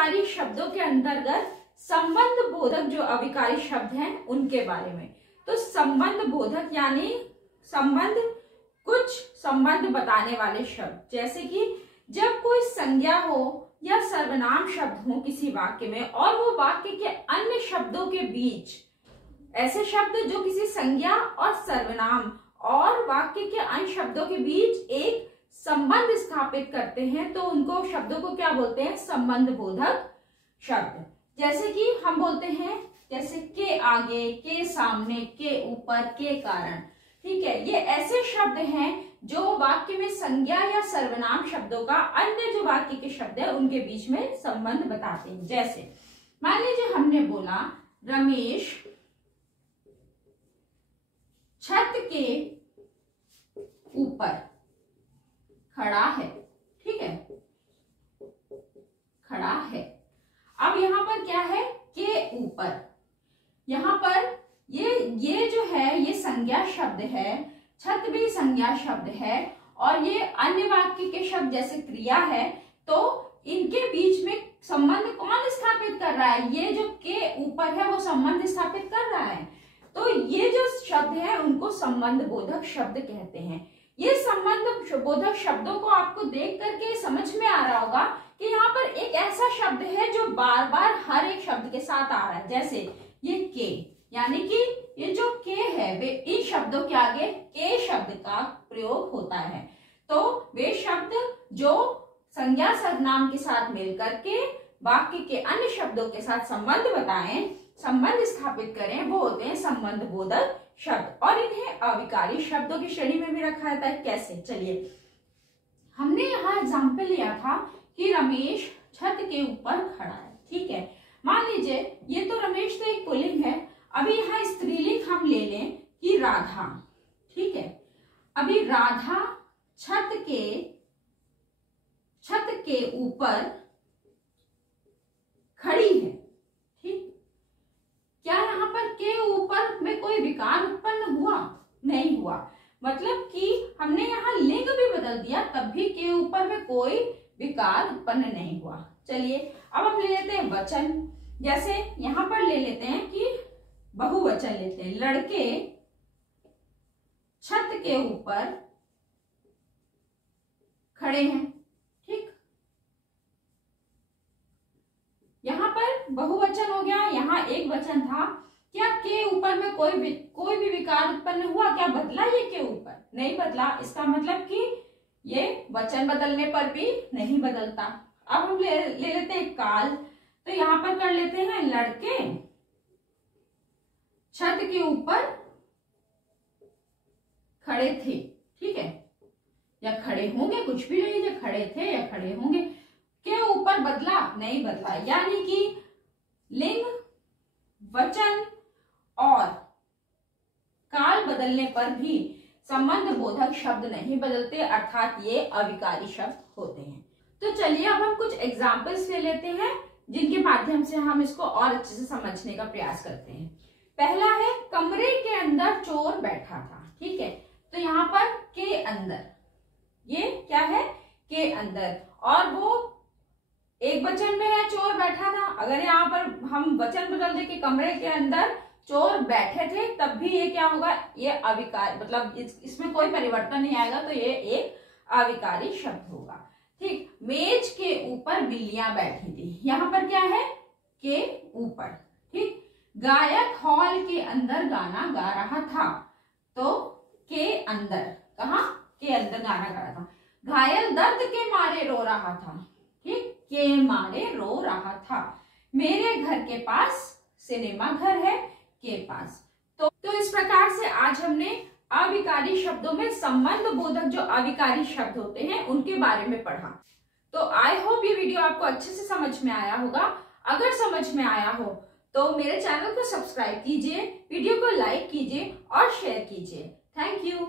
अविकारी शब्दों के अंतर्गत संबंध बोधक जो अविकारी शब्द हैं उनके बारे में। तो संबंध बोधक यानी कुछ संबंध बताने वाले शब्द, जैसे कि जब कोई संज्ञा हो या सर्वनाम शब्द हो किसी वाक्य में और वो वाक्य के अन्य शब्दों के बीच, ऐसे शब्द जो किसी संज्ञा और सर्वनाम और वाक्य के अन्य शब्दों के बीच एक संबंध स्थापित करते हैं, तो उनको शब्दों को क्या बोलते हैं? संबंध बोधक शब्द। जैसे कि हम बोलते हैं, जैसे के आगे, के सामने, के ऊपर, के कारण। ठीक है, ये ऐसे शब्द हैं जो वाक्य में संज्ञा या सर्वनाम शब्दों का अन्य जो वाक्य के शब्द है उनके बीच में संबंध बताते हैं। जैसे मान लीजिए हमने बोला रमेश छत के ऊपर खड़ा है। ठीक है, खड़ा है। अब यहां पर क्या है? के ऊपर। यहां पर ये जो है ये संज्ञा शब्द है, छत भी संज्ञा शब्द है और ये अन्य वाक्य के शब्द जैसे क्रिया है, तो इनके बीच में संबंध कौन स्थापित कर रहा है? ये जो के ऊपर है वो संबंध स्थापित कर रहा है। तो ये जो शब्द है उनको संबंध बोधक शब्द कहते हैं। ये संबंध बोधक शब्दों को आपको देख करके समझ में आ रहा होगा कि यहाँ पर एक ऐसा शब्द है जो बार बार हर एक शब्द के साथ आ रहा है। जैसे ये के, यानी कि ये जो के है वे इन शब्दों के आगे के शब्द का प्रयोग होता है। तो वे शब्द जो संज्ञा सर्वनाम के साथ मिल करके वाक्य के अन्य शब्दों के साथ संबंध बताएं, संबंध स्थापित करें, वो होते हैं संबंध बोधक शब्द। और इन्हें अविकारी शब्दों की श्रेणी में भी रखा जाता है। कैसे? चलिए, हमने यहाँ एग्जाम्पल लिया था कि रमेश छत के ऊपर खड़ा है। ठीक है, मान लीजिए ये तो रमेश तो एक पुल्लिंग है। अभी यहाँ स्त्रीलिंग हम ले लें कि राधा। ठीक है, अभी राधा छत के ऊपर खड़ी है। ठीक, क्या यहाँ पर के ऊपर में कोई विकार उत्पन्न हुआ? नहीं हुआ। मतलब कि हमने यहाँ लिंग भी बदल दिया तब भी के ऊपर में कोई विकार उत्पन्न नहीं हुआ। चलिए अब हम ले लेते हैं वचन। जैसे यहाँ पर ले लेते हैं कि बहुवचन लेते हैं, लड़के छत के ऊपर खड़े हैं। ठीक, यहाँ पर बहुवचन हो गया, यहाँ एक वचन था। क्या के ऊपर में कोई भी विकार उत्पन्न हुआ? क्या बदला ये के ऊपर? नहीं बदला। इसका मतलब कि ये वचन बदलने पर भी नहीं बदलता। अब हम ले लेते हैं काल। तो यहाँ पर कर लेते हैं लड़के छत के ऊपर खड़े थे। ठीक है, या खड़े होंगे, कुछ भी ले लीजिए, खड़े थे या खड़े होंगे। के ऊपर बदला? नहीं बदला। यानी कि लिंग, वचन और काल बदलने पर भी संबंध बोधक शब्द नहीं बदलते, अर्थात ये अविकारी शब्द होते हैं। तो चलिए अब हम कुछ एग्जाम्पल्स ले लेते हैं जिनके माध्यम से हम इसको और अच्छे से समझने का प्रयास करते हैं। पहला है कमरे के अंदर चोर बैठा था। ठीक है, तो यहाँ पर के अंदर, ये क्या है? के अंदर, और वो एक वचन में है चोर बैठा था। अगर यहाँ पर हम वचन बदल दे कि कमरे के अंदर चोर बैठे थे, तब भी ये क्या होगा? ये अविकारी, मतलब इसमें कोई परिवर्तन नहीं आएगा, तो ये एक अविकारी शब्द होगा। ठीक, मेज के ऊपर बिल्लियां बैठी थी। यहाँ पर क्या है? के ऊपर। ठीक, गायक हॉल के अंदर गाना गा रहा था। तो के अंदर, कहाँ? के अंदर गाना गा रहा था। घायल दर्द के मारे रो रहा था। ठीक, के मारे रो रहा था। मेरे घर के पास सिनेमा घर है, के पास। तो इस प्रकार से आज हमने अविकारी शब्दों में संबंध बोधक जो अविकारी शब्द होते हैं उनके बारे में पढ़ा। तो आई होप ये वीडियो आपको अच्छे से समझ में आया होगा। अगर समझ में आया हो तो मेरे चैनल को सब्सक्राइब कीजिए, वीडियो को लाइक कीजिए और शेयर कीजिए। Thank you.